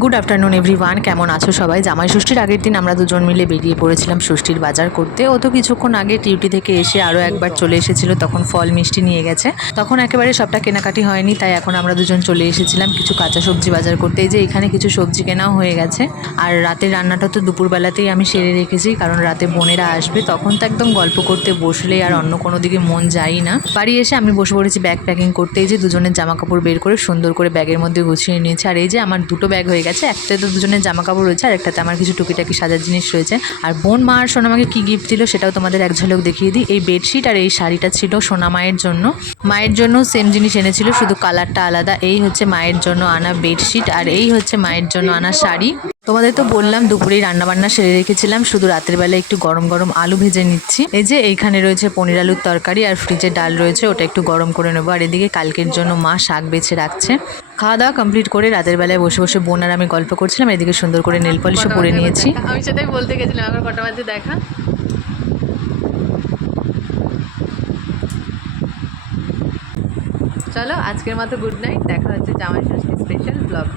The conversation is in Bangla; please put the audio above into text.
গুড আফটারনুন এভরিওয়ান, কেমন আছো সবাই? জামাই ষষ্ঠীর আগের দিন আমরা দুজন মিলে বেরিয়ে পড়েছিলাম ষষ্ঠীর বাজার করতে। ও তো কিছুক্ষণ আগে ডিউটি থেকে এসে আরও একবার চলে এসেছিল, তখন ফল মিষ্টি নিয়ে গেছে। তখন একেবারে সবটা কেনাকাটি হয়নি, তাই এখন আমরা দুজন চলে এসেছিলাম কিছু কাঁচা সবজি বাজার করতে। এই যে এখানে কিছু সবজি কেনাও হয়ে গেছে। আর রাতের রান্নাটা তো দুপুরবেলাতেই আমি সেরে রেখেছি, কারণ রাতে বোনেরা আসবে, তখন তো একদম গল্প করতে বসলেই আর অন্য কোনো দিকে মন যায় না। বাড়ি এসে আমি বসে পড়েছি ব্যাগ প্যাকিং করতে। এই যে দুজনের জামা কাপড় বের করে সুন্দর করে ব্যাগের মধ্যে গুছিয়ে নিয়েছি। আর এই যে আমার দুটো ব্যাগ হয়ে গেছে, একটাতে তো দুজনের জামা কাপড় রয়েছে আর একটাতে আমার কিছু টুকিটাকি সাজার জিনিস রয়েছে। আর বোন মা আর সোনা আমাকে কী গিফট দিল সেটাও তোমাদের এক ঝলক দেখিয়ে দিই। এই বেডশিট আর এই শাড়িটা ছিল সোনা মায়ের জন্য। মায়ের জন্য সেম জিনিস এনেছিল, শুধু কালারটা আলাদা। এই হচ্ছে মায়ের জন্য আনা বেডশিট আর এই হচ্ছে মায়ের জন্য আনা শাড়ি। তোমাদের তো বললাম দুপুরেই রান্নাবান্না সেরে রেখেছিলাম, শুধু রাতের বেলা একটু গরম গরম আলু ভেজে নিচ্ছি। এই যে এইখানে রয়েছে পনির আলুর তরকারি আর ফ্রিজে ডাল রয়েছে, ওটা একটু গরম করে নেবো। আর এদিকে কালকের জন্য মা শাক বেছে রাখছে। খাওয়া দাওয়া কমপ্লিট করে রাতের বেলায় বসে বসে বোন আর আমি গল্প করছিলাম। এদিকে সুন্দর করে নেল পলিশও পরে নিয়েছি। আমি সেটাই বলতে গেছিলাম, আমার কটা বাজে দেখা। চলো আজকের মতো গুড নাইট, দেখা হচ্ছে জামাই ষষ্ঠী স্পেশাল ব্লগ।